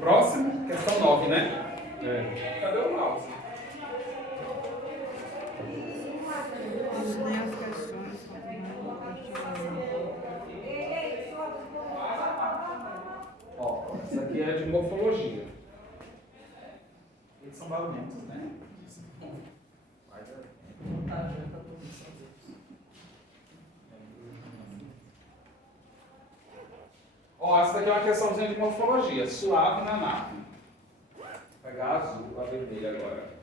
Próximo, questão 9, né? É. Cadê o mouse? Isso nem as questões. Ó, isso aqui é de morfologia. Eles são barulhentos, né? Ó, essa daqui é uma questãozinha de morfologia, suave na nave. Vou pegar a azul, a vermelha agora.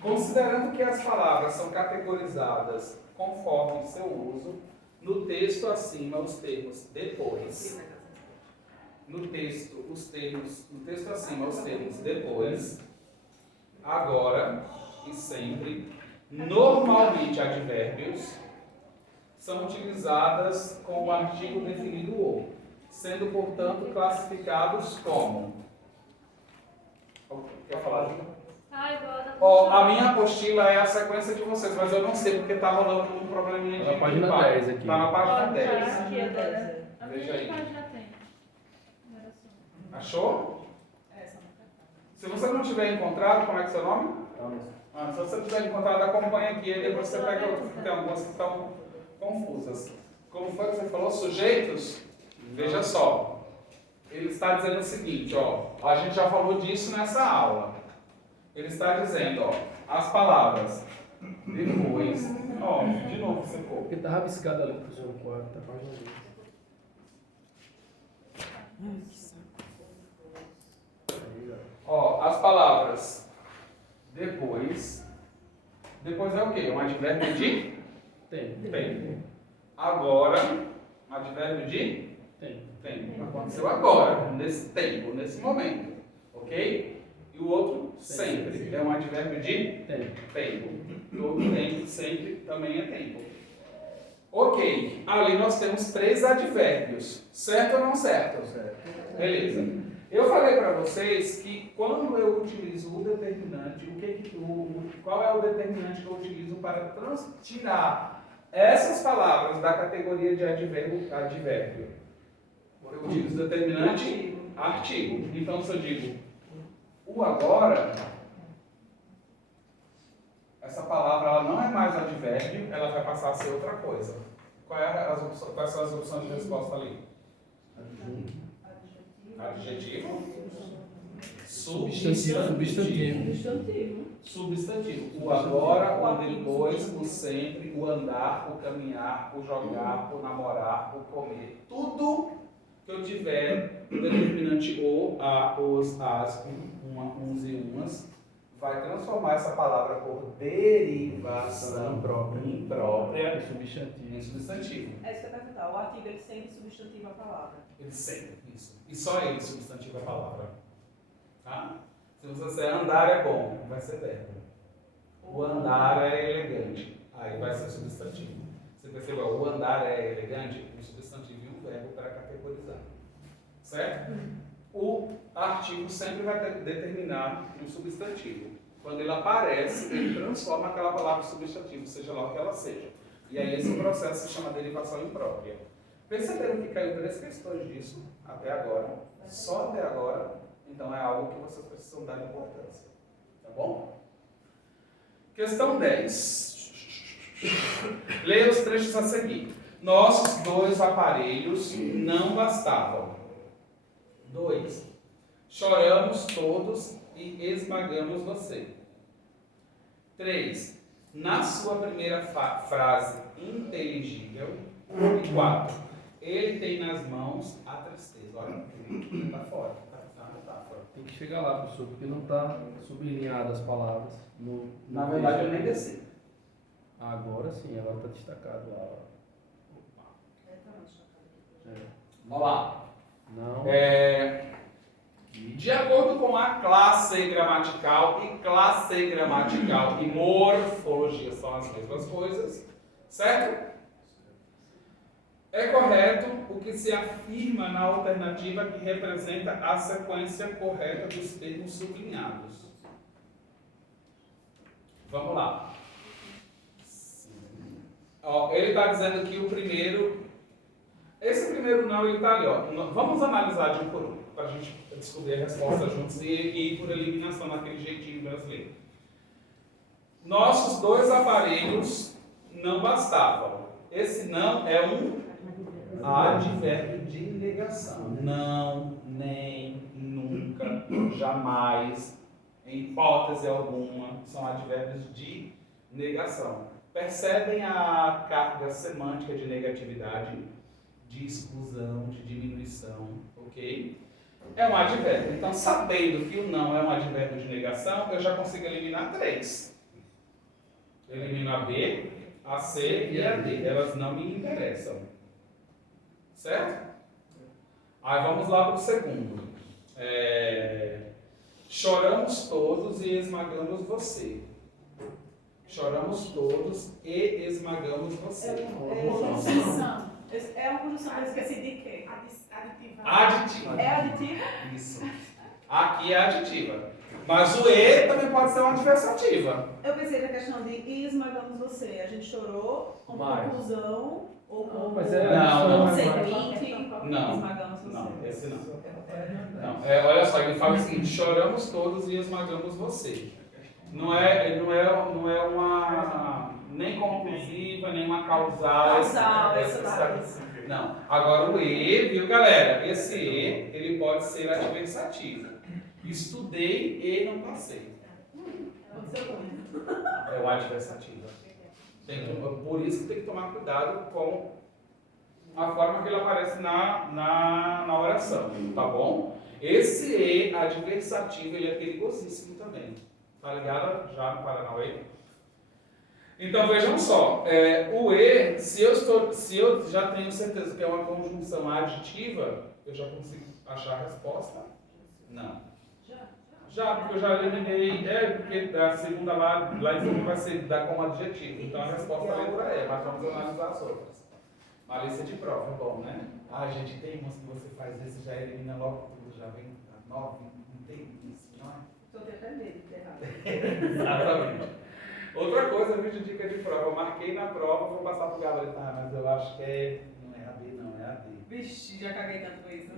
Considerando que as palavras são categorizadas conforme seu uso, no texto acima os termos depois, no texto acima os termos depois, agora e sempre, normalmente advérbios, são utilizadas com o artigo definido o, sendo, portanto, classificados como... Quer falar? Ó, a minha apostila é a sequência de vocês, mas eu não sei porque está rolando um probleminha de... Tá na página 10 aqui. Está na página 10. Aqui agora. A Veja minha aí. página tem. Achou? Se você não tiver encontrado, como é que é seu nome? Se você tiver encontrado, acompanha aqui e depois você pega outro, porque tem algumas que estão confusas. Como foi que você falou? Sujeitos? Veja só. Ele está dizendo o seguinte, ó. A gente já falou disso nessa aula. Ele está dizendo, ó, as palavras depois, ó, de novo secou. Porque tá rabiscado ali, professor, no quadro, tá página 10. Ó, as palavras depois é o quê? Um advérbio de tempo. Agora, um advérbio de tempo. Aconteceu agora, nesse tempo, nesse momento, ok? E o outro, sempre. É um advérbio de tempo. Todo tempo, sempre, também é tempo. Ok. Ali nós temos 3 advérbios. Certo ou não certo? Certo. Beleza. Eu falei para vocês que quando eu utilizo o determinante, qual é o determinante que eu utilizo para tirar essas palavras da categoria de advérbio? Eu utilizo o determinante artigo. Então, se eu digo o agora, essa palavra ela não é mais advérbio, ela vai passar a ser outra coisa. Quais são as opções de resposta ali? Adjetivo? Substantivo. O agora, o depois, o sempre, o andar, o caminhar, o jogar, o namorar, o comer. Tudo que eu tiver o determinante o, a, os, as, uns e umas, vai transformar essa palavra por derivação imprópria em substantivo. É isso que eu ia perguntar. O artigo ele sempre substantiva a palavra. Ele sempre, isso. E só ele substantiva a palavra. Tá? Se você disser andar é bom, vai ser verbo. O andar é elegante, aí vai ser substantivo. Você percebeu? O andar é elegante, um substantivo e um verbo para categorizar. Certo? O artigo sempre vai determinar um substantivo. Quando ele aparece, ele transforma aquela palavra em substantivo, seja lá o que ela seja. E aí esse processo se chama derivação imprópria. Perceberam que caiu 3 questões disso até agora? Só até agora. Então é algo que vocês precisam dar importância. Tá bom? Questão 10. Leia os trechos a seguir. Nossos 2 aparelhos não bastavam. 2. Choramos todos e esmagamos você. 3. Na sua primeira frase inteligível. E 4. Ele tem nas mãos a tristeza. Olha, está fora. Está na metáfora. Tem que chegar lá, professor, porque não está sublinhadas as palavras. Na verdade, eu nem desci. Agora sim, agora está destacado lá. Vamos lá. Não. De acordo com a classe gramatical e morfologia são as mesmas coisas, certo? É correto o que se afirma na alternativa que representa a sequência correta dos termos sublinhados. Vamos lá. Ó, ele está dizendo que o primeiro Esse primeiro não, ele está ali, ó. Vamos analisar de um por um, para a gente descobrir a resposta juntos e ir por eliminação naquele jeitinho brasileiro. Nossos dois aparelhos não bastavam. Esse não é um advérbio de negação. Não, nem, nunca, jamais, em hipótese alguma, são advérbios de negação. Percebem a carga semântica de negatividade, de exclusão, de diminuição, ok? É um advérbio. Então, sabendo que o não é um advérbio de negação, eu já consigo eliminar 3. Eu elimino a B, a C e a D. Elas não me interessam. Certo? Aí vamos lá para o segundo. Choramos todos e esmagamos você. Choramos todos e esmagamos você. É uma conjunção, eu esqueci de quê? Aditiva. É aditiva? Isso. Aqui é aditiva. Mas o E também pode ser uma adversativa. Eu pensei na questão de e esmagamos você. A gente chorou com conclusão ou com mas não, consequente. não. Esmagamos você. Não, esse não. Não. Olha só, ele fala o seguinte: choramos todos e esmagamos você. Não é uma nem conclusiva, nem uma causal. Não. Agora o E, viu galera? Esse E, ele pode ser adversativo. Estudei e não passei. É o adversativo. Por isso que tem que tomar cuidado com a forma que ele aparece na oração, tá bom? Esse E adversativo, ele é perigosíssimo também. Tá ligado? Já no Paranauê? Então vejam só, o E, se eu já tenho certeza que é uma conjunção aditiva, eu já consigo achar a resposta? Não. Já, porque eu já eliminei, porque a segunda lá em cima vai ser dar como adjetivo. Então a resposta é a letra E, mas vamos analisar as outras. Malícia de prova, é bom, né? Ah, gente, tem umas que você faz isso, já elimina logo tudo, já vem a 9, não tem isso, não é? Estou tendo até medo de errar. Exatamente. Outra coisa, vídeo dica de prova. Eu marquei na prova, vou passar pro gabaritar, mas eu acho que não é a B, não, é a D. Vixe, já caguei tanto com isso.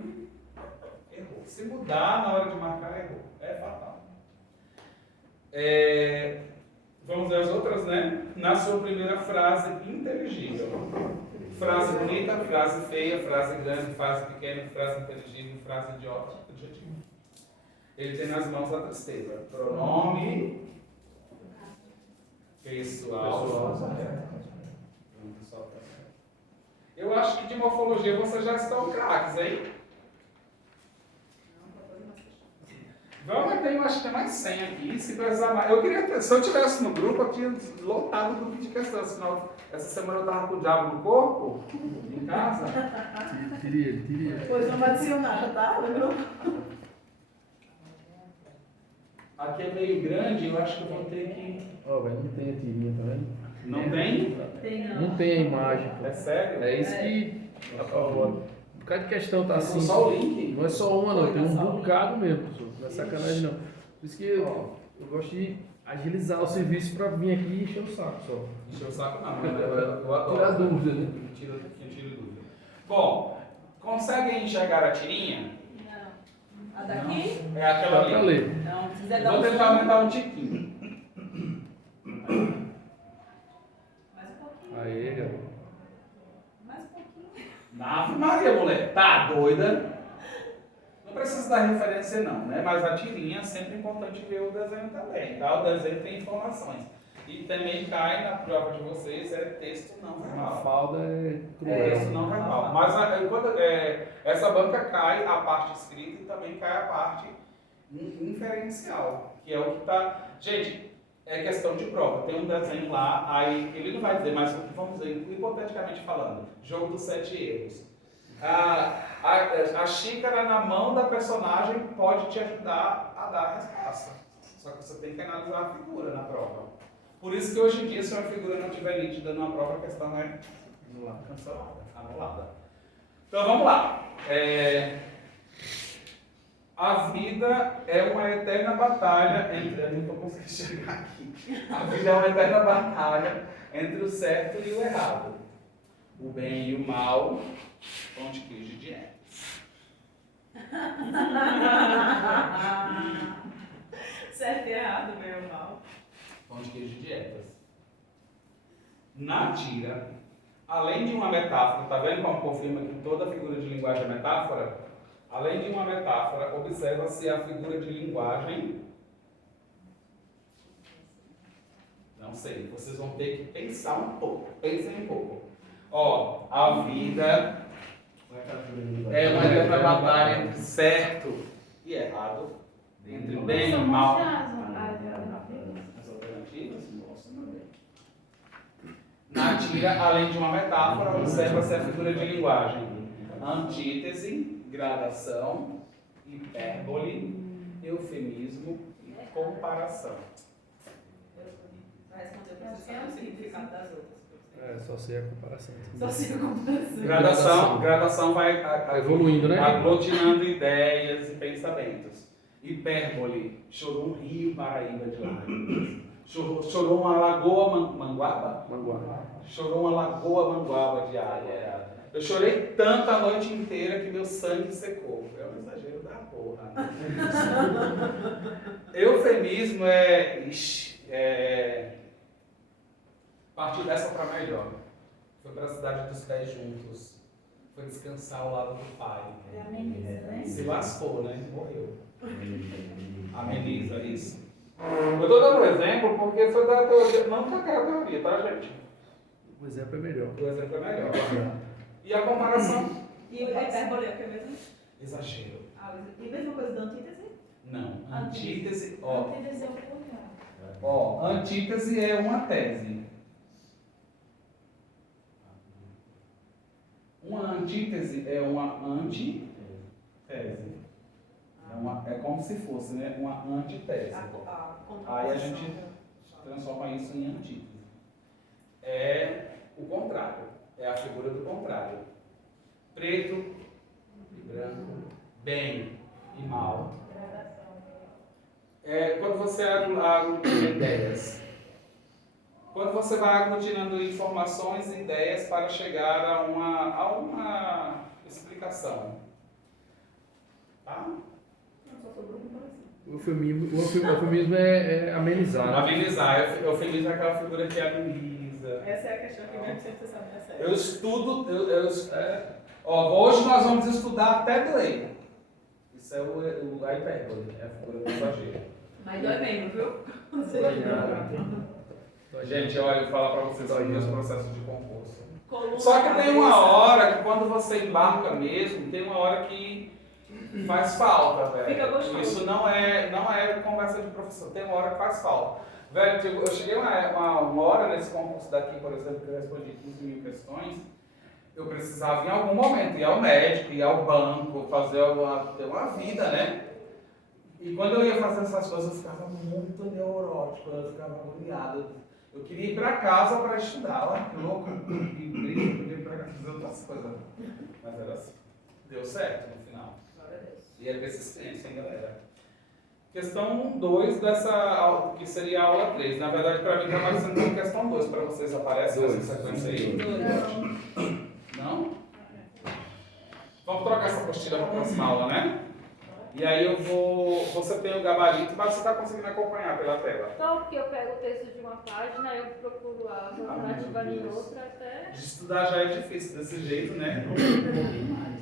Errou. Se mudar na hora de marcar, errou. É fatal. Vamos ver as outras, né? Na sua primeira frase inteligível. Frase bonita, frase feia, frase grande, frase pequena, frase inteligível, frase idiota, adjetivo. Ele tem nas mãos a tristeza. Pronome pessoal. Eu acho que de morfologia vocês já estão craques, hein? Vamos, eu acho que tem mais 100 aqui, se precisar mais. Eu queria ter, se eu tivesse no grupo, eu tinha lotado o grupo de questões, senão essa semana eu estava com o diabo no corpo, em casa. Queria. Pois vamos adicionar, tá? No grupo. Aqui é meio grande, eu acho que eu vou ter que... Velho, não tem a tirinha, tá vendo? Não tem? Tem não. Não tem a imagem, pô. É sério? É isso que apavora. Um bocado de questão tá assim. Só o link? Não é só uma, não. Tem um bocado mesmo, professor. Não é sacanagem, não. Por isso que eu gosto de agilizar o serviço pra vir aqui e encher o saco só. Encher o saco não, eu adoro. Tirar dúvida, né? Tira dúvida. Bom, conseguem enxergar a tirinha? Não. A daqui? É aquela Dá ali. pra ler. Não, se quiser dar Vou tentar aumentar um tiquinho. Mais um pouquinho. Aê, garoto. Mais um pouquinho. Ave Maria, mulher. Tá doida? Não precisa dar referência não, né? Mas a tirinha é sempre importante ver o desenho também, tá? O desenho tem informações. E também cai na prova de vocês, texto não A verbal. falda é Texto cruel. não verbal. Mas essa banca cai a parte escrita e também cai a parte inferencial, que é o que está... Gente, é questão de prova. Tem um desenho lá, aí ele não vai dizer, mas vamos dizer, hipoteticamente falando, jogo dos 7 erros. A xícara na mão da personagem pode te ajudar a dar a resposta. Só que você tem que analisar a figura na prova. Por isso que hoje em dia, se uma figura não estiver nítida numa prova, a questão é cancelada, anulada. Então vamos lá. A vida é uma eterna batalha entre... Eu não estou conseguindo chegar aqui. A vida é uma eterna batalha entre o certo e o errado. O bem e o mal, pão de queijo e dietas. Certo e errado, bem ou mal. Pão de queijo e dietas. Na tira, além de uma metáfora, tá vendo como confirma que toda figura de linguagem é metáfora? Além de uma metáfora, observa-se a figura de linguagem. Não sei, vocês vão ter que pensar um pouco. Pensem um pouco. Ó, a vida é uma eterna batalha entre certo e errado, entre bem e mal. As alternativas mostram também. Na tira, além de uma metáfora, observa-se a figura de linguagem. Antítese, gradação, hipérbole, eufemismo e comparação. Vai responder para você o significado das outras. Só sei a comparação. Só se comparação. Gradação vai Evoluindo, né? aglutinando ideias e pensamentos. Hipérbole, chorou um rio Paraíba de lágrimas. Chorou uma lagoa manguaba? Chorou uma lagoa manguaba de água. Eu chorei tanto a noite inteira que meu sangue secou. É um exagero da porra. Eufemismo partiu dessa para melhor. Foi para a cidade dos pés juntos. Foi descansar ao lado do pai. Se lascou, né? Morreu. Ameniza isso. Eu estou dando um exemplo porque foi da teoria, não que aquela teoria, tá, gente? O exemplo é melhor. O exemplo é melhor. E a comparação? E o hipérbole é o que mesmo? Exagero. E a mesma coisa da antítese? Não. Antítese, ó. Antítese é o contrário. Ó, antítese é uma tese. Uma antítese é uma antitese. É como se fosse, né? Uma antitese. Aí a gente transforma isso em antítese. É o contrário. É a figura do contrário. Preto e branco, bem e mal. É quando você aglutina ideias. Quando você vai aglutinando informações e ideias para chegar a uma explicação. Tá? O eufemismo é amenizar. Amenizar. Eufemismo é aquela figura que ameniza. Essa é a questão que mesmo sempre você sabe dessa. Eu estudo. Hoje nós vamos estudar até doer. Isso é a hipérbole, é a figura do exagero. Mas dói mesmo, viu? Gente, olha, eu vou falar para vocês sobre meus processos de concurso. Coluna, Só que tem cabeça. uma hora que quando você embarca mesmo, tem uma hora que faz falta, velho. Fica gostoso. Isso não é conversa de professor, tem uma hora que faz falta. Velho, eu cheguei uma hora nesse concurso daqui, por exemplo, que eu respondi 15 mil questões, eu precisava em algum momento ir ao médico, ir ao banco, ter uma vida, né? E quando eu ia fazer essas coisas, eu ficava muito neurótico, eu ficava agoniado. Eu queria ir para casa para estudar, olha que louco. E brisa, eu queria ir para casa fazer outras coisas. Mas era assim. Deu certo no final. E é persistência, hein, galera? Questão 2 dessa, que seria a aula 3. Na verdade, para mim está aparecendo como questão 2. Para vocês aparece essa sequência aí? Não? Vamos trocar essa apostila para a próxima aula, né? E aí você tem o gabarito, mas você está conseguindo acompanhar pela tela. Só porque eu pego o texto de uma página, eu procuro a alternativa em outra até. De estudar já é difícil desse jeito, né? Um pouquinho mais.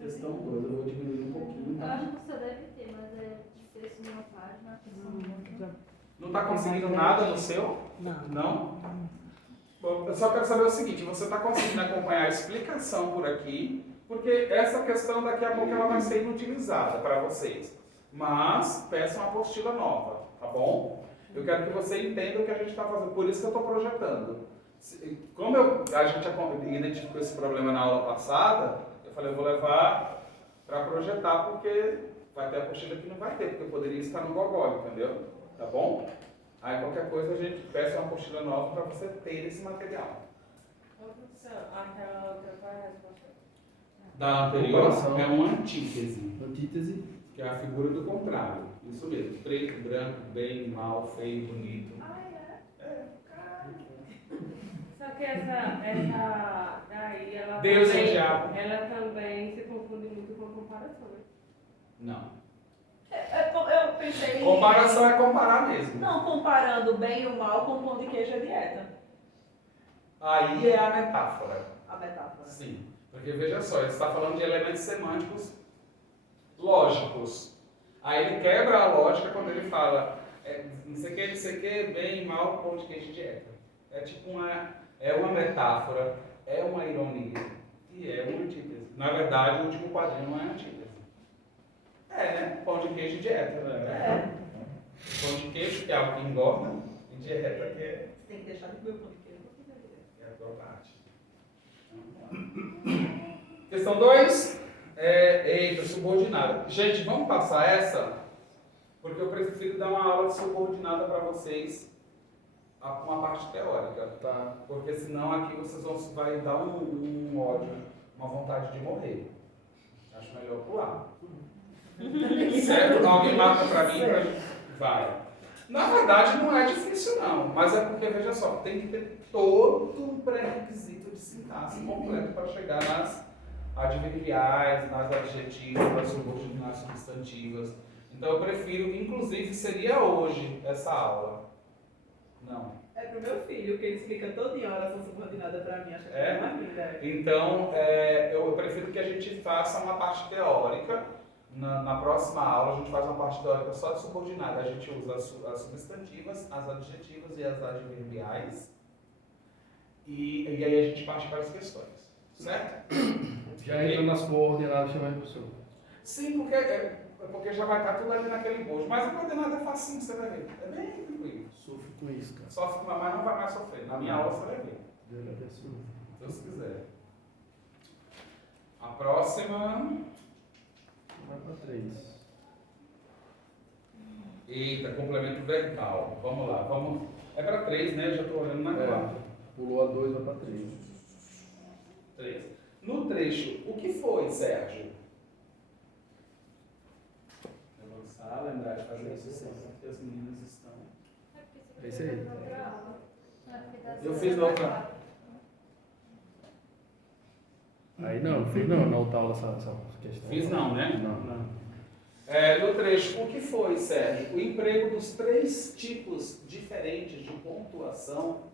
Questão 2, eu vou diminuir um pouquinho. Eu acho que você deve ter, mas é de texto de uma página. Não está conseguindo nada no seu? Não? Bom, eu só quero saber o seguinte, você está conseguindo acompanhar a explicação por aqui, porque essa questão daqui a pouco ela vai ser inutilizada para vocês. Mas peça uma apostila nova, tá bom? Eu quero que você entenda o que a gente está fazendo, por isso que eu estou projetando. Como a gente identificou esse problema na aula passada, eu falei, eu vou levar para projetar, porque vai ter apostila que não vai ter, porque eu poderia estar no Gogol, entendeu? Tá bom? Aí qualquer coisa a gente peça uma apostila nova para você ter esse material. Aquela outra qual é a resposta? Da anterior é uma antítese, Antítese. que é a figura do contrário. Isso mesmo, preto, branco, bem, mal, feio, bonito. Ah, é? É. Caralho. Só que essa daí, ela Deus e o também, diabo. ela também se confunde muito com a comparação, né? Não. Eu pensei em... Comparação é comparar mesmo. Não, comparando o bem e o mal com pão de queijo e dieta. Aí é a metáfora. A metáfora. Sim. Porque veja só, ele está falando de elementos semânticos lógicos. Aí ele quebra a lógica quando ele fala não sei o que, bem, mal, pão de queijo e dieta. É tipo uma metáfora, é uma ironia e é uma antítese. Na verdade, o último quadrinho não é antítese. Né? Pão de queijo e dieta. Pão de queijo, que é algo que engorda, e dieta, que é Você tem que deixar de comer o pão de queijo. a tua parte. Questão 2. Eita, subordinada. Gente, vamos passar essa? Porque eu prefiro dar uma aula de subordinada para vocês, uma parte teórica. Tá. Porque senão aqui vocês vai dar um ódio, uma vontade de morrer. Acho melhor pular. Certo? Alguém marca para mim? Vai. Na verdade não é difícil não, mas é porque, veja só, tem que ter todo um pré-requisito de sintaxe completo para chegar nas adverbiais, nas adjetivas, nas subordinadas substantivas. Então eu prefiro, inclusive seria hoje essa aula. Não. É pro meu filho, que ele explica toda hora essa subordinada pra mim. Acho que É? é mais linda. Então eu prefiro que a gente faça uma parte teórica. Na próxima aula a gente faz uma parte teórica só de subordinada. A gente usa as substantivas, as adjetivas e as adverbiais. E aí a gente parte para as questões. Certo? Já entra nas coordenadas que vai pro senhor. Sim, porque já vai estar tudo ali naquele bojo. Mas a coordenada é facinho, você vai ver. É bem tranquilo. Sofro com isso, cara. Sofre, mas não vai mais sofrer. Na minha aula você vai ver. Deus abençoe. Se Deus quiser. A próxima. Vai pra 3. Eita, complemento verbal. Vamos lá. É para 3, né? Eu já estou olhando na 4. Pulou a 2, vai pra 3. 3. No trecho, o que foi, Sérgio? Avançar, lembrar de fazer isso sempre, porque as meninas estão. É isso aí. Eu fiz na outra. Aí não fez não, na outra aula essa questão. Fiz não, né? Não. No trecho, o que foi, Sérgio? O emprego dos 3 tipos diferentes de pontuação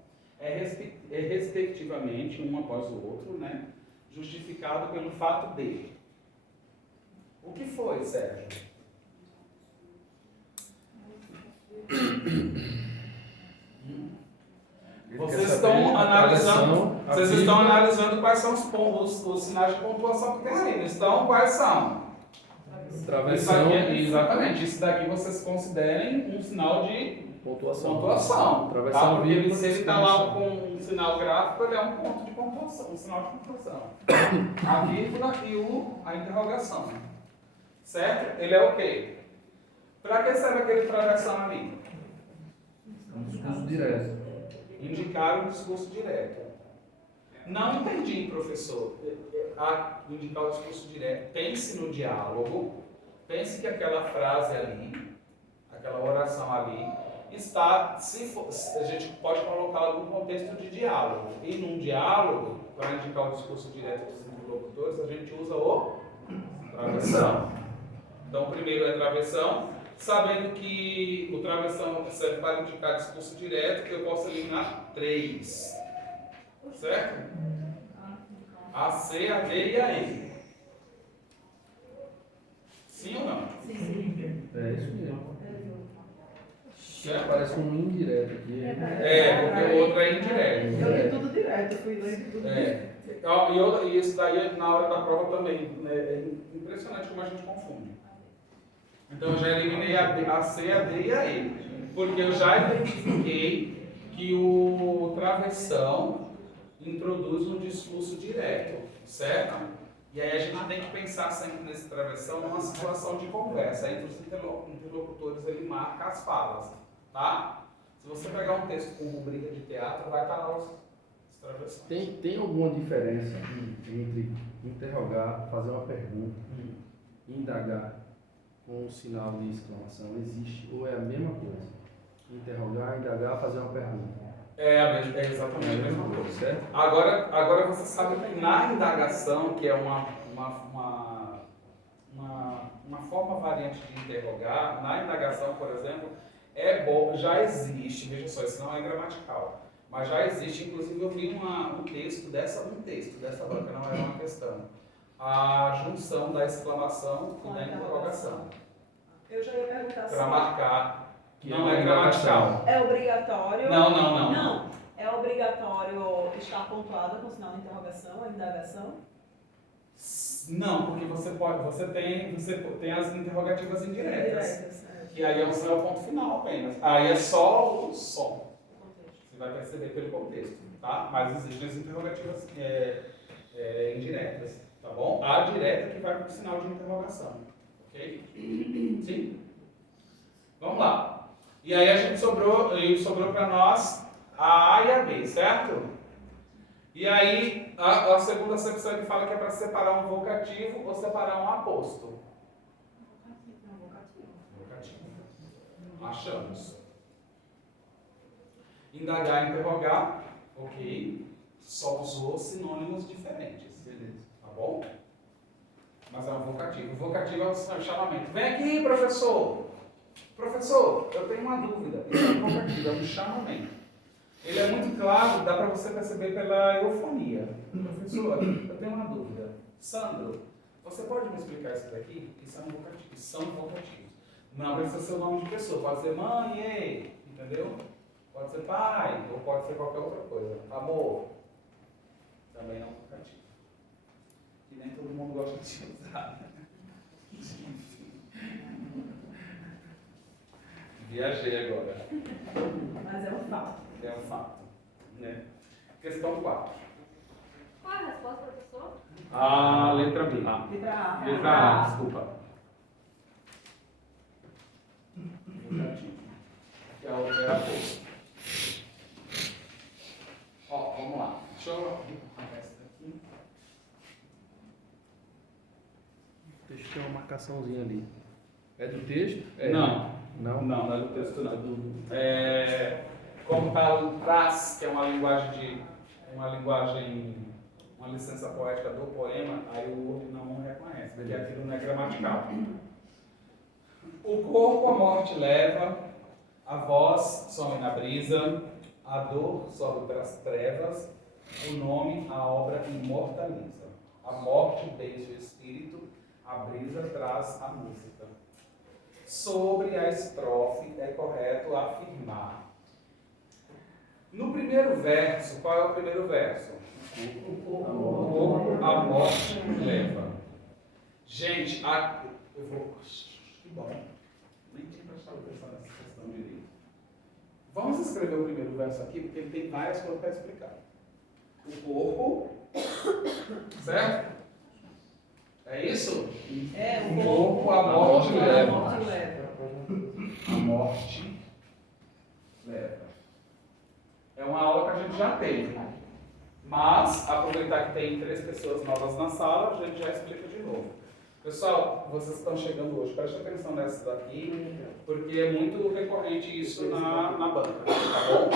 respectivamente, um após o outro, né? Justificado pelo fato de. O que foi, Sérgio? Vocês estão analisando quais são os sinais de pontuação que tem aí. Então, quais são? Travessão. Isso aqui, exatamente. Isso daqui vocês considerem um sinal de pontuação. Travessão, Tá? Porque vírgula, se ele está lá com um sinal gráfico, ele é um ponto de pontuação, um sinal de pontuação. A vírgula e a interrogação. Certo? Ele é o quê? Para que serve aquele travessão ali? Um discurso direto. Indicar um discurso direto. Não entendi, professor. Indicar o discurso direto. Pense no diálogo. Pense que aquela frase ali, aquela oração ali, está, a gente pode colocá-la no contexto de diálogo. E num diálogo, para indicar o discurso direto dos interlocutores, a gente usa o travessão. Então, o primeiro é travessão. Sabendo que o travessão serve para indicar discurso direto, eu posso eliminar 3. Certo? A, C, a D e a E. Sim ou não? Sim. É isso mesmo. Certo? Parece um indireto aqui. Porque o outro é indireto. Eu li tudo direto, fui lendo tudo direto. E isso daí na hora da prova também. Né? É impressionante como a gente confunde. Então eu já eliminei a C, a D e a E. Porque eu já identifiquei que o travessão introduz um discurso direto, certo? E aí a gente tem que pensar sempre nesse travessão numa situação de conversa. Entre os interlocutores ele marca as falas, tá? Se você pegar um texto com rubrica de teatro, vai estar lá os travessões. Tem alguma diferença entre interrogar, fazer uma pergunta, indagar com um sinal de exclamação? Existe ou é a mesma coisa? Interrogar, indagar, fazer uma pergunta. É exatamente a mesma coisa. Certo? Agora você sabe que na indagação, que é uma forma variante de interrogar, na indagação, por exemplo, já existe, veja só, isso não é gramatical, mas já existe, inclusive eu vi um texto dessa banca, não era uma questão, a junção da exclamação e da interrogação. Eu já ia perguntar Para marcar que não é gramatical. É obrigatório? Não. É obrigatório estar pontuada com sinal de interrogação, a indagação? Não, porque você tem as interrogativas indiretas. É. Que aí é o seu ponto final apenas. Aí é só o som. Você vai perceber pelo contexto, tá? Mas existem as interrogativas indiretas, tá bom? A direta que vai com o sinal de interrogação, ok? Sim? Vamos lá. E aí a gente sobrou para nós a A e a B, certo? E aí a segunda acepção ele fala que é para separar um vocativo ou separar um aposto. Vocativo. Achamos. Indagar e interrogar, ok. Só usou sinônimos diferentes. Beleza. Tá bom? Mas é um vocativo. O vocativo é um chamamento. Vem aqui, professor. Professor, eu tenho uma dúvida. Isso é um vocativo, é um chamamento. Ele é muito claro, dá para você perceber pela eufonia. Professor, eu tenho uma dúvida. Sandro, você pode me explicar isso daqui? Isso é um vocativo. São vocativos. Não precisa ser o nome de pessoa. Pode ser mãe, ei, entendeu? Pode ser pai, ou pode ser qualquer outra coisa. Amor. Também é um vocativo. Que nem todo mundo gosta de usar. Viajei agora. Mas é um fato. É um fato. Né? Questão 4. Qual é a resposta, professor? A letra B. Letra A. Letra A, desculpa. Que é o aposto. Ó, vamos lá. Deixa eu arrancar essa daqui. Deixa eu ter uma marcaçãozinha ali. É do texto? Não. Não é do texto não. Como está o traz, que é uma licença poética do poema, aí o outro não reconhece, porque aquilo não é gramatical. O corpo a morte leva, a voz some na brisa, a dor sobe pelas trevas, o nome a obra imortaliza. A morte deixa o espírito, a brisa traz a música. Sobre a estrofe é correto afirmar. No primeiro verso, qual é o primeiro verso? O corpo a morte leva. Gente, eu vou. Que bom. Nem tinha prestado atenção nessa questão direito. Vamos escrever o primeiro verso aqui, porque ele tem várias coisas para explicar. O corpo. Certo? É isso? É, O corpo a morte leva. A A morte leva. É uma aula que a gente já teve. Mas, aproveitar que tem 3 pessoas novas na sala, a gente já explica de novo. Pessoal, vocês estão chegando hoje, preste atenção nessa daqui, porque é muito recorrente isso na banca, tá bom?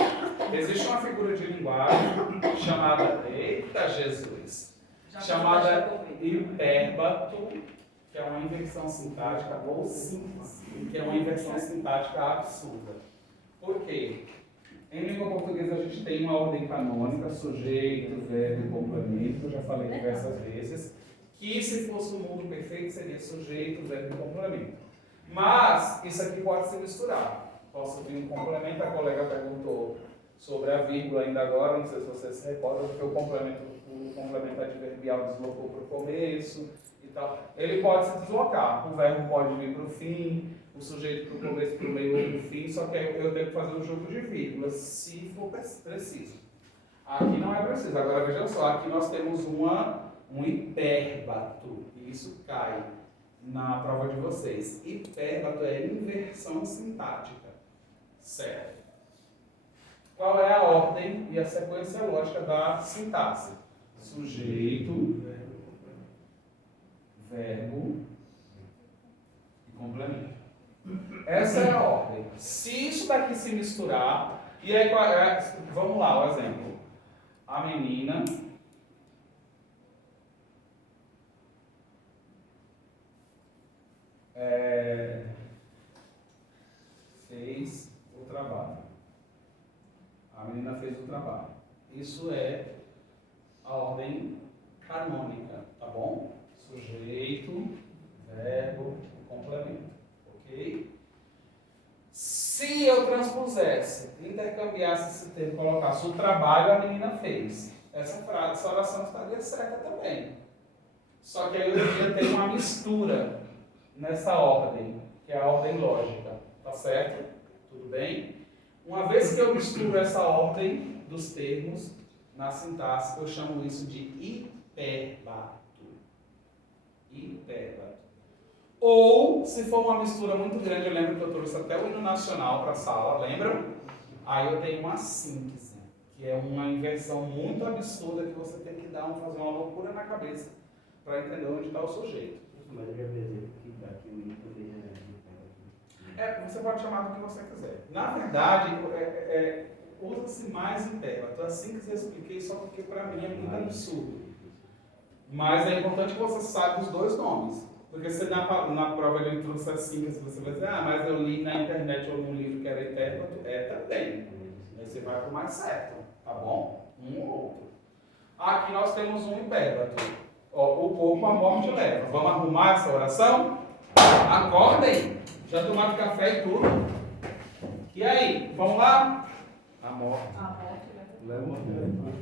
Existe uma figura de linguagem chamada, eita Jesus, chamada hipérbato, que é uma inversão sintática, ou simples, que é uma inversão sintática absurda. Por quê? Em língua portuguesa a gente tem uma ordem canônica, sujeito, verbo e complemento, que eu já falei diversas vezes, que se fosse um mundo perfeito seria sujeito, verbo e complemento. Mas isso aqui pode se misturar. Posso vir um complemento, a colega perguntou sobre a vírgula ainda agora, não sei se você se recorda, porque o complemento adverbial deslocou para o começo e tal. Ele pode se deslocar, o verbo pode vir para o fim, o sujeito para o começo, para o meio ou para o fim, só que eu tenho que fazer um jogo de vírgulas, se for preciso. Aqui não é preciso. Agora veja só, aqui nós temos um hipérbato, e isso cai na prova de vocês. Hipérbato é inversão sintática, certo? Qual é a ordem e a sequência lógica da sintaxe? Sujeito, verbo e complemento. Essa é a ordem. Se isso daqui se misturar, E aí, vamos lá, o exemplo. A menina fez o trabalho. A menina fez o trabalho. Isso é a ordem canônica, tá bom? Sujeito, verbo, complemento, ok? Se eu transpusesse, intercambiasse esse termo, colocasse o trabalho a menina fez, essa oração estaria certa também. Só que aí eu devia ter uma mistura nessa ordem, que é a ordem lógica, tá certo? Tudo bem? Uma vez que eu misturo essa ordem dos termos na sintaxe, eu chamo isso de hipérbato. Hipérbato. Ou, se for uma mistura muito grande, eu lembro que eu trouxe até o hino nacional para a sala, lembram? Aí eu tenho uma síntese, que é uma inversão muito absurda que você tem que fazer uma loucura na cabeça para entender onde está o sujeito. Mas eu já percebi que aqui o hino também Você pode chamar do que você quiser. Na verdade, usa-se mais hipérbato. A síntese eu expliquei só porque para mim é muito absurdo. Mas é importante que você saiba os dois nomes. Porque se na prova ele trouxe a síntese, você vai dizer, mas eu li na internet ou num livro que era hipérbato, também. Aí você vai para o mais certo, tá bom? Um ou outro. Aqui nós temos um hipérbato. O corpo a morte leva. Vamos arrumar essa oração? Acordem! Já tomaram café e tudo? E aí, vamos lá? A morte. Leva.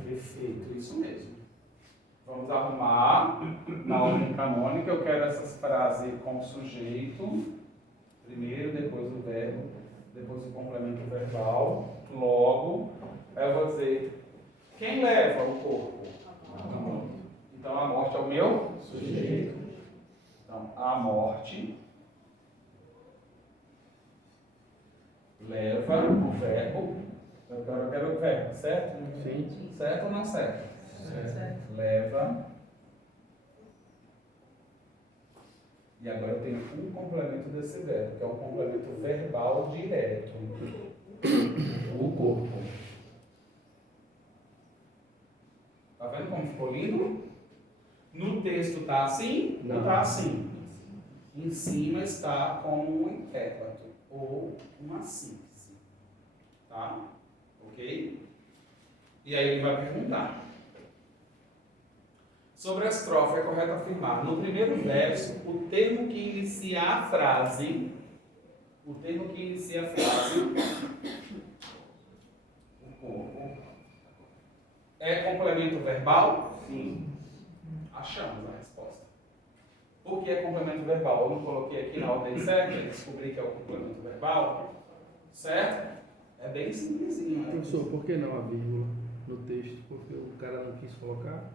Perfeito, isso mesmo. Vamos arrumar na ordem canônica. Eu quero essas frases com o sujeito, primeiro, depois o verbo, depois o complemento verbal, logo. Aí eu vou dizer, quem leva o corpo? A morte. Então a morte é o meu sujeito. Então a morte leva o verbo. Eu quero o verbo, certo? Sim. Certo ou não certo? Certo. Leva. E agora eu tenho um complemento desse verbo, que é um complemento verbal direto. O corpo. Tá vendo como ficou lindo? No texto está assim? Não está assim. Em cima está como um hipérbato ou uma síntese. Tá? Ok? E aí ele vai perguntar. Sobre a estrofe, é correto afirmar, no primeiro verso, o termo que inicia a frase, o corpo, é complemento verbal? Sim. Achamos a resposta. Por que é complemento verbal? Eu não coloquei aqui na ordem certa, descobri que é o complemento verbal, certo? É bem simplesinho, né? Professor, por que não a vírgula no texto? Porque o cara não quis colocar?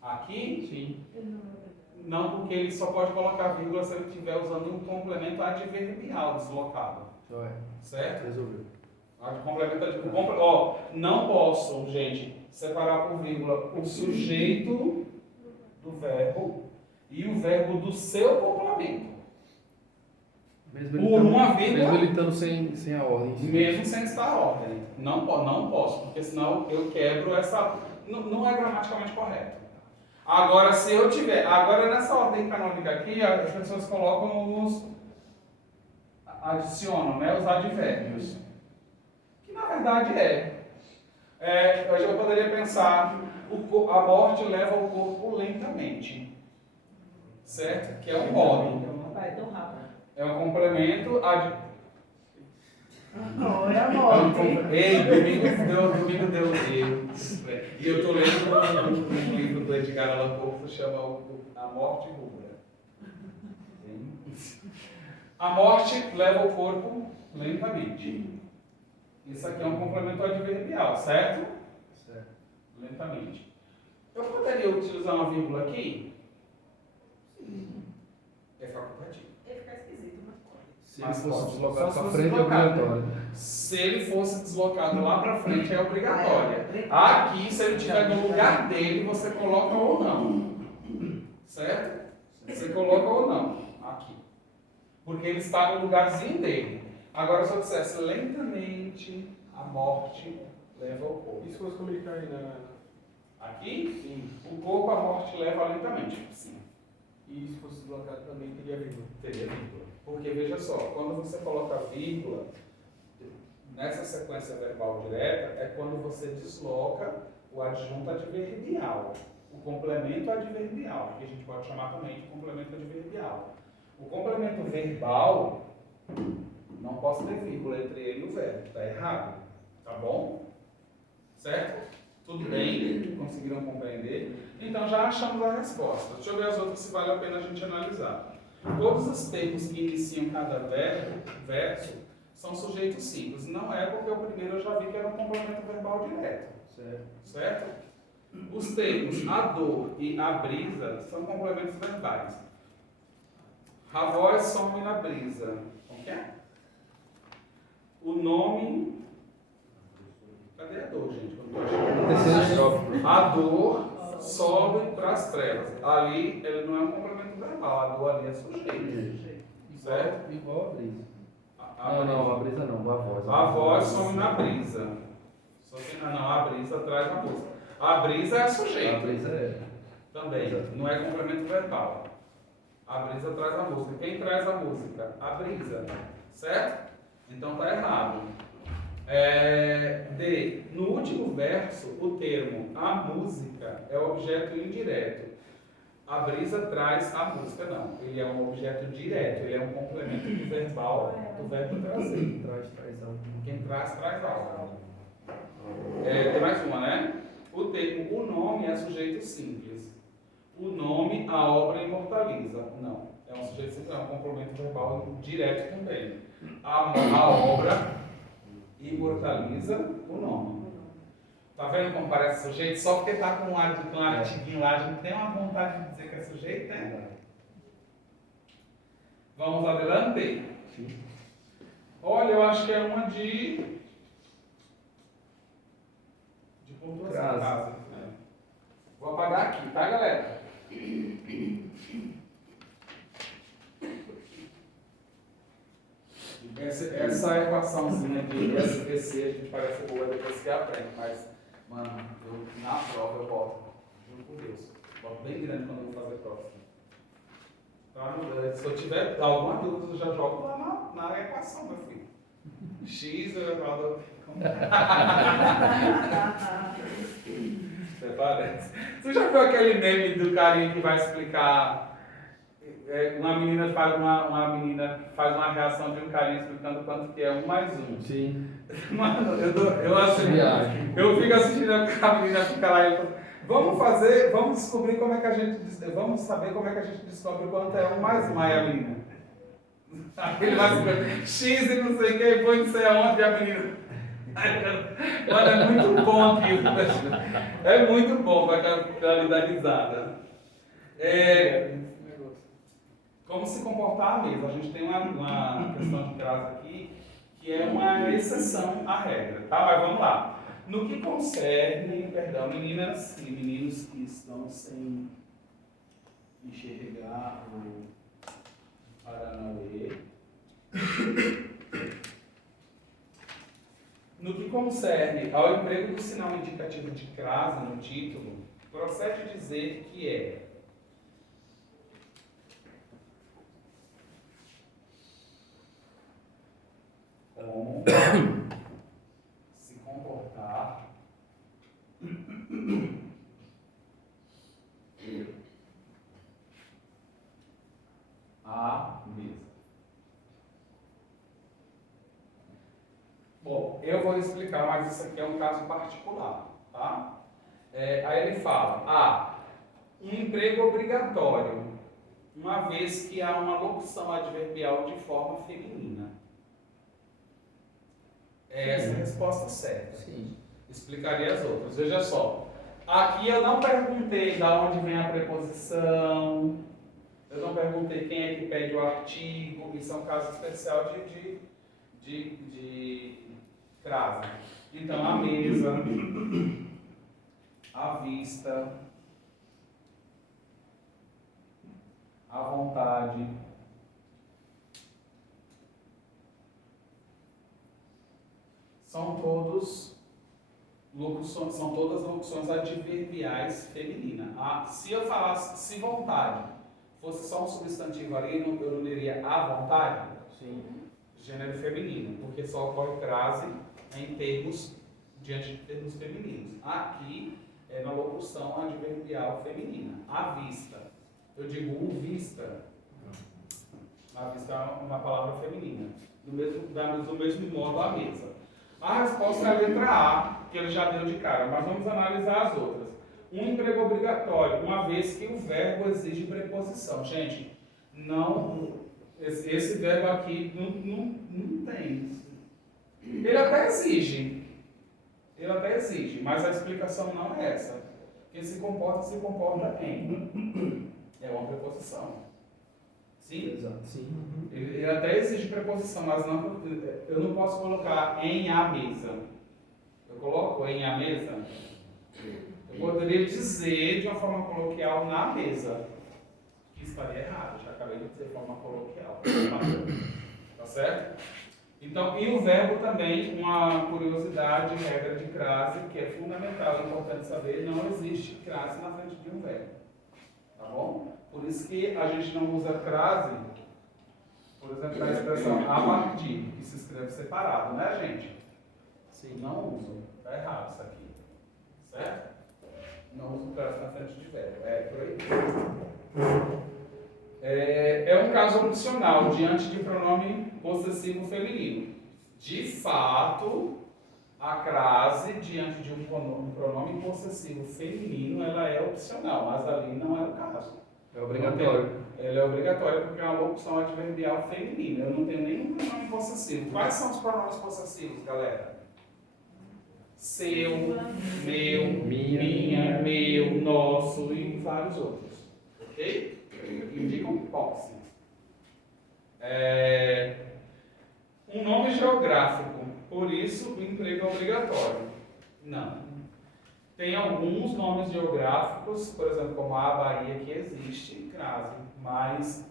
Aqui? Sim. Não, porque ele só pode colocar vírgula se ele estiver usando um complemento adverbial deslocado. Certo? Resolveu. Complemento adverbial. Não posso, gente, separar por vírgula o sujeito do verbo e o verbo do seu complemento. Por uma vírgula. Mesmo ele estando sem a ordem. Mesmo sem estar a ordem. Não posso, porque senão eu quebro essa. Não é gramaticalmente correto. Agora, se eu tiver. Agora, nessa ordem canônica aqui, as pessoas colocam adicionam, né, os advérbios. Que na verdade eu poderia pensar, a morte leva o corpo lentamente. Certo? Que é um modo. Vai tão rápido. É um complemento Olha a morte. Ei, domingo deu Deus. E eu estou lendo um livro do Edgar Allan Poe que chama A Morte Rubra. A morte leva o corpo lentamente. Isso aqui é um complemento adverbial, certo? Certo. Lentamente. Eu poderia utilizar uma vírgula aqui? Sim. É facultativo. Ia ficar esquisito, mas pode. Se Mas ele fosse pode. deslocado Só para se frente, é deslocado. obrigatório. Se ele fosse deslocado lá para frente, é obrigatória. Aqui, se ele estiver no lugar dele, você coloca ou não. Certo? Você coloca ou não. Aqui. Porque ele está no lugarzinho dele. Agora, se eu dissesse lentamente, a morte leva ao corpo. E se fosse comunicar aí Aqui, Sim. o corpo a morte leva lentamente. Sim. E se fosse deslocado também teria vírgula. Teria vírgula. Porque veja só, quando você coloca vírgula, nessa sequência verbal direta, é quando você desloca o adjunto adverbial, o complemento adverbial, que a gente pode chamar também de complemento adverbial. O complemento verbal, não posso ter vírgula entre ele e o verbo, está errado, tá bom? Certo? Tudo bem? Conseguiram compreender? Então já achamos a resposta. Deixa eu ver as outras se vale a pena a gente analisar. Todos os termos que iniciam cada verso são sujeitos simples. Não é porque o primeiro eu já vi que era um complemento verbal direto. Certo? Os termos a dor e a brisa são complementos verbais. A voz some na brisa. Como que é? O nome... Cadê a dor, gente? Eu não tô achando. Terceira estrofe. A dor sobe para as trevas. Ali, ele não é um complemento verbal. A dor ali é sujeito. Certo? Igual a brisa. A Não, a brisa não, a voz. A voz some na brisa. Só que não, a brisa traz a música. A brisa é A sujeito. brisa é. Também. Não é complemento verbal. A brisa traz a música. Quem traz a música? A brisa. Certo? Então tá errado. No último verso, o termo a música é objeto indireto. A brisa traz a música, não. Ele é um objeto direto, ele é um complemento do verbal, do verbo trazer. Traz algo. Quem traz, traz algo. Tem mais uma, né? O termo o nome é sujeito simples. O nome, a obra imortaliza. Não. É um sujeito simples, é um complemento verbal direto também. A obra imortaliza o nome. Tá vendo como parece sujeito? Só porque tá com um artiguinho lá, a gente tem uma vontade de dizer que é sujeito, né? Vamos adelante? Sim. Olha, eu acho que é uma de pontuação. Crase. Vou apagar aqui, tá, galera? Essa equaçãozinha de SVC a gente parece boa depois que aprende, mas, mano, na prova eu boto, juro por Deus, boto bem grande quando eu vou fazer prova. Se eu tiver alguma dúvida, eu já jogo lá na equação, meu filho. X elevado Você parece. Você já viu aquele meme do carinha que vai explicar? Uma menina faz uma reação de um carinha explicando quanto que é 1 mais 1. Sim. Mano, eu fico assistindo a menina fica lá e fala, vamos descobrir como é que a gente, vamos saber como é que a gente descobre quanto é 1 mais 1, aí a menina. Ele vai explicar, X e não sei o que, põe não sei aonde, e a menina. Mano, é muito bom aquilo. É muito bom para lhe dar risada. Como se comportar mesmo. A gente tem uma questão de crase aqui que é uma exceção à regra, tá? Mas vamos lá. No que concerne, perdão, meninas e meninos que estão sem enxergar o Paranauê. No que concerne ao emprego do sinal indicativo de crase no título, procede dizer que é como se comportar a mesa. Bom, eu vou explicar, mas isso aqui é um caso particular, tá? Aí ele fala, um emprego obrigatório, uma vez que há uma locução adverbial de forma feminina. Essa é a resposta certa. Sim. Explicaria as outras. Veja só. Aqui eu não perguntei de onde vem a preposição. Eu não perguntei quem é que pede o artigo. Isso é um caso especial de crase. Então, a mesa, a vista, a vontade, são todas locuções adverbiais femininas. Se eu falasse, se vontade fosse só um substantivo ali, eu não diria à vontade? Sim. Gênero feminino, porque só ocorre crase diante de termos femininos. Aqui é na locução adverbial feminina. À vista. Eu digo o vista. A vista é uma palavra feminina. Do mesmo modo, a mesa. A resposta é a letra A, que ele já deu de cara, mas vamos analisar as outras. Um emprego obrigatório, uma vez que o verbo exige preposição. Gente, esse verbo aqui não tem. Ele até exige, mas a explicação não é essa. Quem se comporta em. É uma preposição. Sim? Exato. Sim. Ele até exige preposição, mas eu não posso colocar em a mesa. Eu coloco em a mesa. Eu poderia dizer de uma forma coloquial na mesa, que estaria errado. Já acabei de dizer de forma coloquial. Tá certo? Então, e o verbo também, uma curiosidade, regra de crase, que é fundamental, é importante saber, não existe crase na frente de um verbo. Tá bom? Por isso que a gente não usa crase, por exemplo, na expressão a partir, que se escreve separado, né, gente? Sim. Não uso. Está errado isso aqui. Certo? Não uso crase na frente de verbo. É por aí. É um caso opcional diante de pronome possessivo feminino. De fato, a crase diante de um pronome possessivo feminino, ela é opcional, mas ali não é o caso. É obrigatório. Ela é obrigatória porque é uma locução adverbial feminina. Eu não tenho nenhum pronome possessivo. Quais são os pronomes possessivos, galera? Seu, meu, minha, meu, nosso e vários outros. Ok? Indicam posse. Um nome geográfico. Por isso, o emprego é obrigatório. Não. Tem alguns nomes geográficos, por exemplo, como a Bahia, que existe crase, mas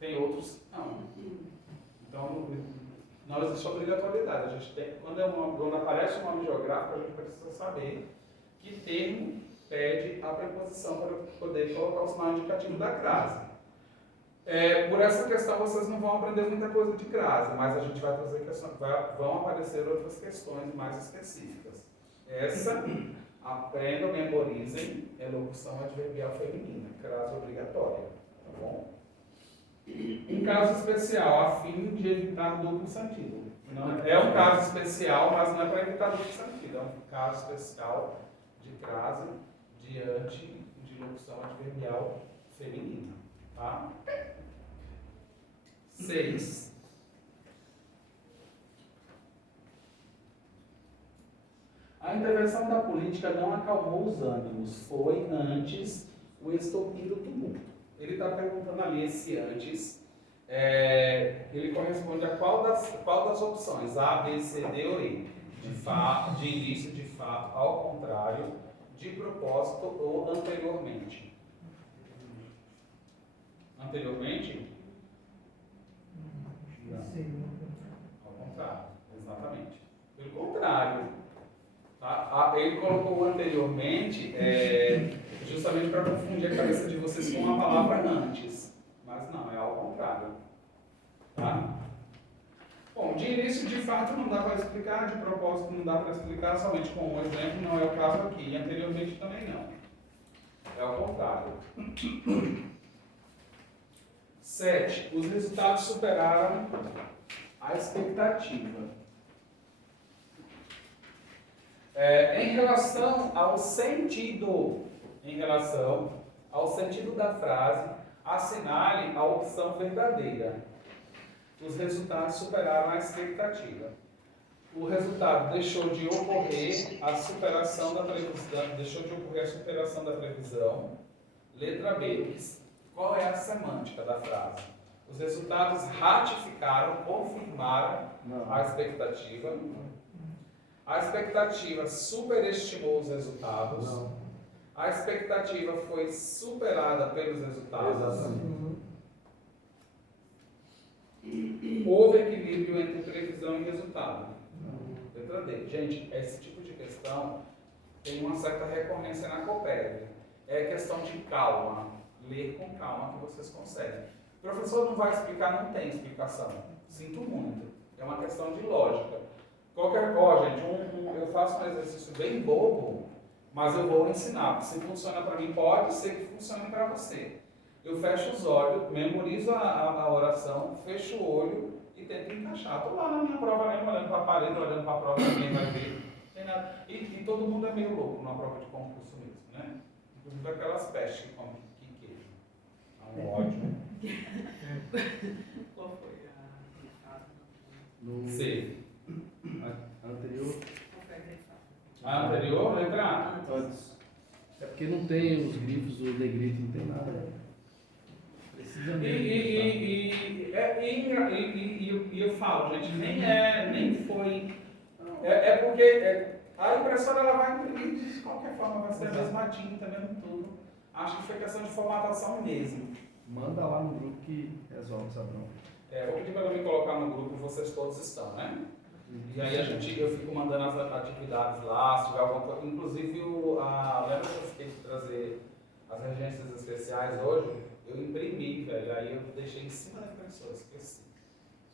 tem outros que não. Então, não existe obrigatoriedade. A gente tem, quando aparece um nome geográfico, a gente precisa saber que termo pede a preposição para poder colocar o sinal indicativo da crase. Por essa questão, vocês não vão aprender muita coisa de crase, mas a gente vai trazer questões, vão aparecer outras questões mais específicas. Essa, aprendam, memorizem, é locução adverbial feminina, crase obrigatória, tá bom? Um caso especial, a fim de evitar duplo sentido. Não, é um caso especial, mas não é para evitar duplo sentido, é um caso especial de crase diante de locução adverbial feminina, tá? 6. A intervenção da política não acalmou os ânimos, foi antes o estopim do tumulto. Ele está perguntando ali esse antes, ele corresponde a qual das opções? A, B, C, D ou E? De início, de fato, ao contrário, de propósito ou anteriormente? Anteriormente? Não. Ao contrário, exatamente. Pelo contrário. Tá? Ele colocou anteriormente justamente para confundir a cabeça de vocês com a palavra antes. Mas não, é ao contrário. Tá? Bom, de início, de fato, não dá para explicar, de propósito não dá para explicar, somente com um exemplo, não é o caso aqui. E anteriormente também não. É ao contrário. 7. Os resultados superaram a expectativa. Em relação ao sentido da frase, assinale a opção verdadeira. Os resultados superaram a expectativa. O resultado deixou de ocorrer a superação da previsão. Letra B. Qual é a semântica da frase? Os resultados ratificaram, confirmaram a expectativa. A expectativa superestimou os resultados. Não. A expectativa foi superada pelos resultados. Exatamente. Houve equilíbrio entre previsão e resultado. letra D. Gente, esse tipo de questão tem uma certa recorrência na Copérnia. É questão de calma. Ler com calma que vocês conseguem. O professor não vai explicar, não tem explicação. Sinto muito. É uma questão de lógica. Qualquer coisa, gente, eu faço um exercício bem bobo, mas eu vou ensinar. Se funciona para mim, pode ser que funcione para você. Eu fecho os olhos, memorizo a oração, fecho o olho e tento encaixar. Estou lá na minha prova, mesmo, olhando para a parede, olhando para a prova, ninguém vai ver. Tem nada. E todo mundo é meio louco numa prova de concurso mesmo, né? Inclusive aquelas pestes que comem queijo. É um ódio. Qual foi No C. a anterior. A anterior, letra A. É porque não tem os grifos, o negrito, não tem nada. Precisa mesmo. E eu falo, gente, nem foi. É porque a impressora ela vai imprimir de qualquer forma, vai ser a mesma tinta, mesmo tudo. Acho que foi questão de formatação mesmo. Manda lá no grupo que resolve essa bronca. Vou pedir para me colocar no grupo, vocês todos estão, né? E aí eu fico mandando as atividades lá, se tiver alguma coisa. Inclusive, lembra que eu fiquei de trazer as regências especiais hoje? Eu imprimi, velho, aí eu deixei em cima da impressora, esqueci.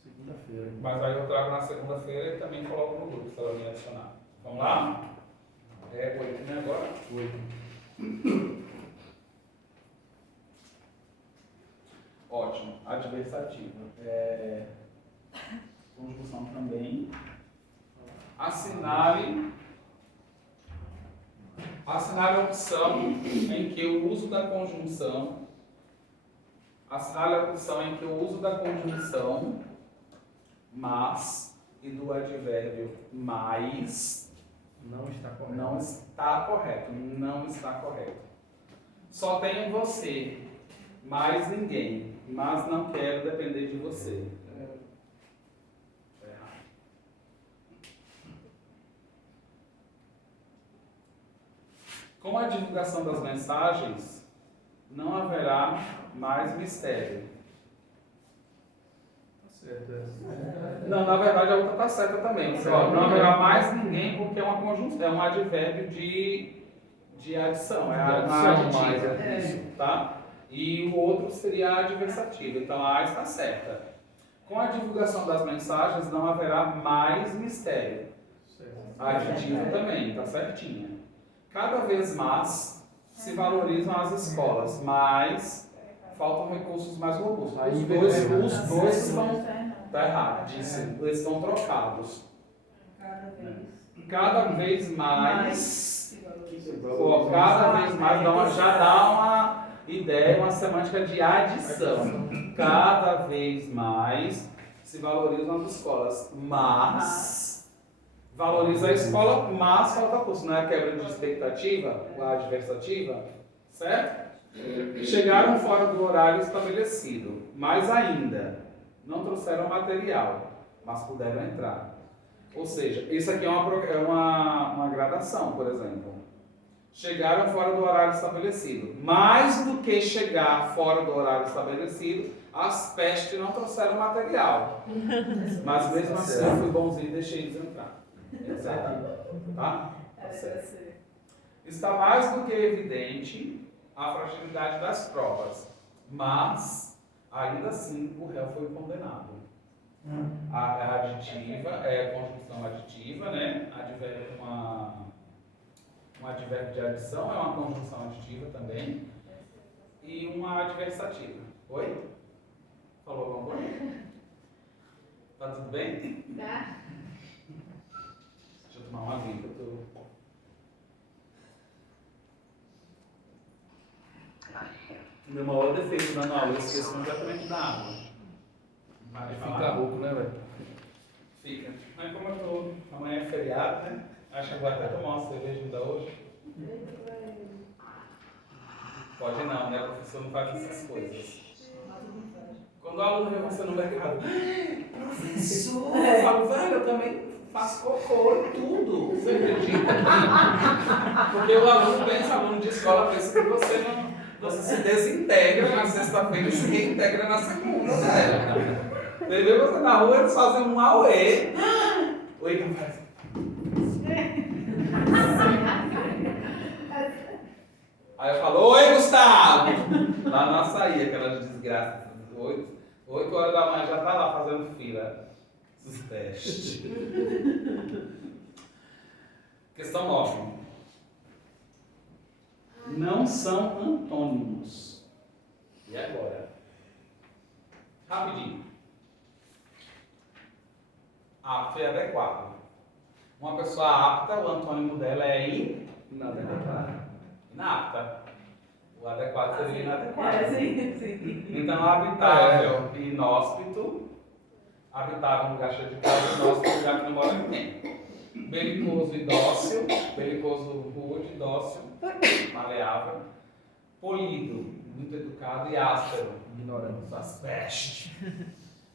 Segunda-feira. Mas aí eu trago na segunda-feira e também coloco no grupo, se ela me adicionar. Vamos lá? 8, né, agora? 8. Ótimo. Adversativa. Conjunção também. Assinale a opção em que o uso da conjunção. Assinale a opção em que o uso da conjunção mas e do advérbio mais Não está correto. não está correto. Não está correto. Só tenho você, mais ninguém, mas não quero depender de você. Errado. Com a divulgação das mensagens, não haverá mais mistério. Não, na verdade a outra está certa também. Não haverá mais ninguém porque é uma conjunção, é um advérbio de adição, é a aditiva, tá? E o outro seria a adversativa, então a está certa. Com a divulgação das mensagens não haverá mais mistério. A aditiva também, está certinha. Cada vez mais se valorizam as escolas, mas faltam recursos mais robustos. Os dois estão... Está erradíssimo. Eles estão trocados. Cada vez mais. Cada vez mais já dá uma ideia, uma semântica de adição. Cada vez mais se valorizam as escolas, mas valoriza a escola, mas falta curso. Não é a quebra de expectativa, a adversativa, certo? Chegaram fora do horário estabelecido, mas ainda não trouxeram material, mas puderam entrar. Ou seja, isso aqui é uma gradação, por exemplo. Chegaram fora do horário estabelecido. Mais do que chegar fora do horário estabelecido, as pestes não trouxeram material. Mas mesmo assim eu fui bonzinho e deixei eles entrar. Exato. Tá? Tá certo. Está mais do que evidente a fragilidade das provas, mas ainda assim o réu foi condenado. A aditiva é a conjunção aditiva, né? Advérbio um advérbio de adição é uma conjunção aditiva também. E uma adversativa. Oi? Falou alguma coisa? Tá tudo bem? Tá. Deixa eu tomar uma aguinha que eu tô... Meu maior defeito dando aula, eu esqueço completamente da água. Fica rouco, né, velho? Fica. Mas como eu tô... Amanhã é feriado, né? Acho que eu vou até tomar uma cerveja ainda hoje. Pode não, né? O professor não faz essas coisas. Quando o aluno vê você no mercado, professor, eu falo, velho, eu também faço cocô e tudo. Você acredita? Porque o aluno de escola, pensa que você se desintegra na sexta-feira e se reintegra na segunda, velho. Você vê você na rua, eles fazem um auê. Oi, não faz. Aí eu falo, oi Gustavo! Lá no açaí, aquela desgraça. 8 horas da manhã já tá lá fazendo fila. Esses testes. Questão 9. Não são antônimos. E agora? Rapidinho. Apto e adequado. Uma pessoa apta, o antônimo dela é Nada. inapta. O adequado seria inadequado. Sim. Então, habitável e inóspito. Habitável, um lugar cheio de casa, inóspito, um lugar que não mora ninguém. Belicoso e dócil. Belicoso, rude, dócil, maleável. Polido, muito educado e áspero. Ignorante. Suas pestes.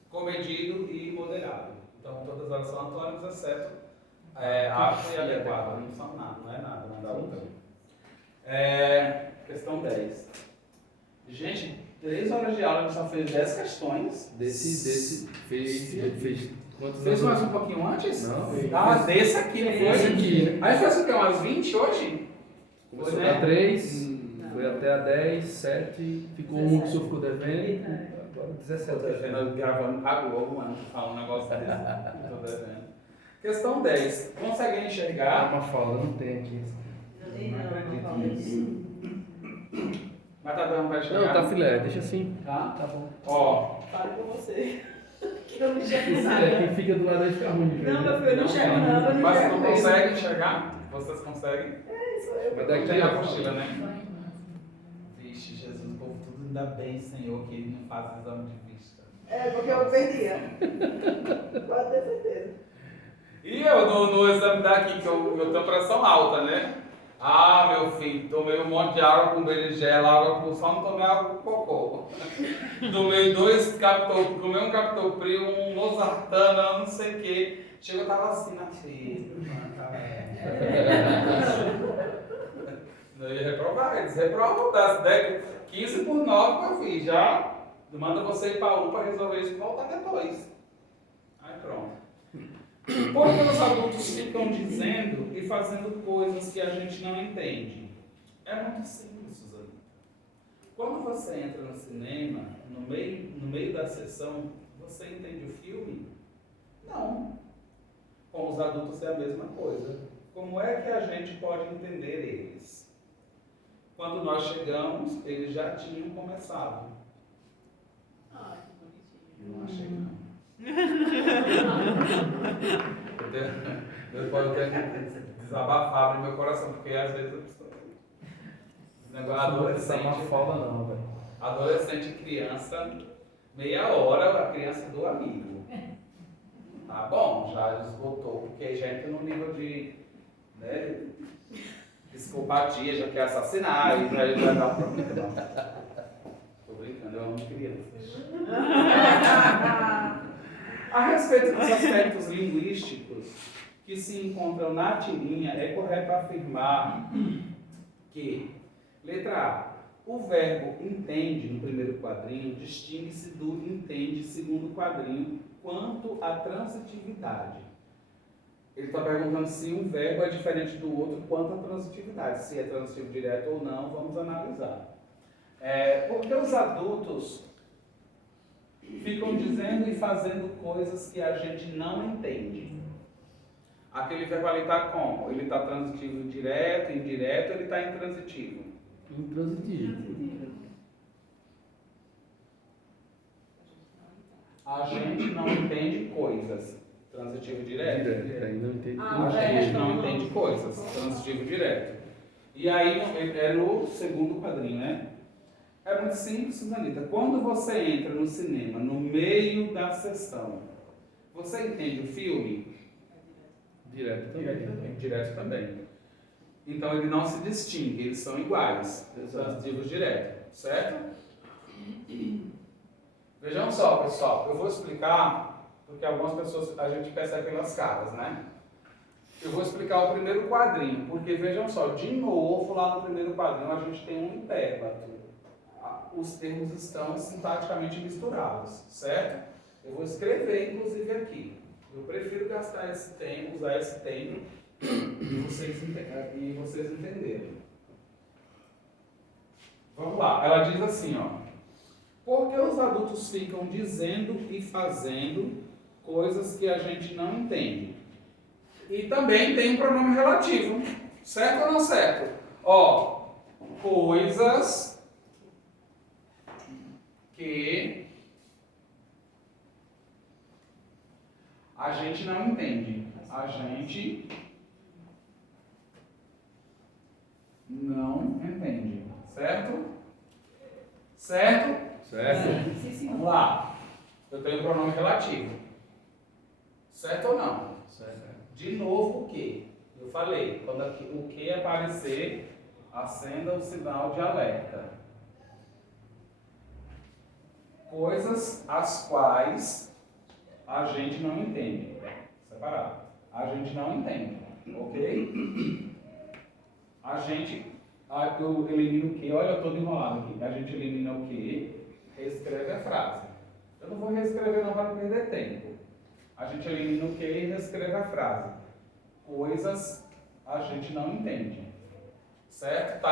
Comedido e moderado. Então, todas elas são antônimos, exceto apto e adequado. Não são nada, não é nada, não dá outra. Questão 10. Gente, 3 horas de aula, a gente só fez 10 questões. Desse fez quantos Fez mais anos? um pouquinho antes? Não. Desse aqui, não foi? Esse aqui, né? Aí fez o quê? Umas 20 hoje? Começou Foi, né? a 3, foi até a 10, 7, ficou um que o senhor ficou devendo, agora 17. Tô devendo, gravando pra Globo, mano, falar um negócio desse. Tô devendo. Questão 10. Conseguem Ah, enxergar? uma falda, não tem aqui. Não acredito nisso. Mas tá dando pra enxergar? Não, tá filé, deixa assim. Tá? Tá bom. Ó, Fale com você. Que eu não enxergo Quem nada. fica do lado aí fica ruim de ver. Não, né? meu filho, eu não enxergo nada, eu não mas enxergo não mesmo. conseguem enxergar? Vocês conseguem? Mas daqui Tem a a apostila, né? Vixe, Jesus, o povo tudo ainda bem, Senhor, que ele não faz exame de vista. É, porque eu perdia. Pode ter certeza. E eu, no exame daqui, que eu tenho pressão alta, né? Ah, meu filho, tomei um monte de água com berinjela, água com só não tomei água com cocô. Tomei comei um captopril, um losartana, não sei o quê. Chegou, eu tava assim na fila, mano, tá Não ia reprovar, eles reprovam, das 15 por 9 que eu fiz, já manda você ir para para resolver isso e voltar depois. Aí pronto. Porque os adultos ficam dizendo e fazendo coisas que a gente não entende. É muito simples, Suzana. Quando você entra no cinema, no meio da sessão, você entende o filme? Não. Com os adultos é a mesma coisa. Como é que a gente pode entender eles? Quando nós chegamos, eles já tinham começado. Ah, que bonitinho. Eu não achei não. Depois eu tenho que desabafar no meu coração, porque às vezes eu preciso. Adolescente, Não é uma falda não, velho. adolescente e criança, meia hora a criança do amigo. Tá bom, já esgotou, porque já entra no nível de psicopatia, já quer assassinar, e aí vai dar um problema. Tô brincando, eu amo crianças. A respeito dos aspectos linguísticos que se encontram na tirinha, é correto afirmar que, letra A, o verbo entende no primeiro quadrinho distingue-se do entende segundo quadrinho quanto à transitividade. Ele está perguntando se um verbo é diferente do outro quanto à transitividade. Se é transitivo direto ou não, vamos analisar. Porque os adultos ficam dizendo e fazendo coisas que a gente não entende. Aquele verbo ali está como? Ele está transitivo direto, indireto, ele está intransitivo? Intransitivo. A gente não entende coisas. Transitivo direto? Direto, aí não entendi. A gente não entende coisas. Transitivo direto. E aí é no segundo quadrinho, né? É muito simples, Suzanita. Quando você entra no cinema, no meio da sessão, você entende o filme? Direto também. Direto também. Então ele não se distingue, eles são iguais. Transitivos direto, certo? Vejam só, pessoal, eu vou explicar, porque algumas pessoas a gente percebe pelas caras, né? Eu vou explicar o primeiro quadrinho, porque vejam só, de novo lá no primeiro quadrinho a gente tem um hipérbato. Os termos estão sintaticamente misturados, certo? Eu vou escrever, inclusive, aqui. Eu prefiro gastar esse tempo, usar esse tempo e vocês entenderem. Vamos lá, ela diz assim, ó. Por que os adultos ficam dizendo e fazendo coisas que a gente não entende? E também tem um pronome relativo. Certo ou não certo? Ó, coisas que a gente não entende. A gente não entende. Certo? Certo? Certo? Sim, sim. Vamos lá. Eu tenho pronome relativo. Certo ou não? Certo. De novo, o que? Eu falei, quando o que aparecer, acenda o sinal de alerta. Coisas as quais a gente não entende. Separado. A gente não entende. Ok? Eu elimino o que? Olha, eu estou enrolado aqui. A gente elimina o que? Reescreve a frase. Eu não vou reescrever não para não perder tempo. A gente elimina o que e reescreve a frase. Coisas a gente não entende. Certo?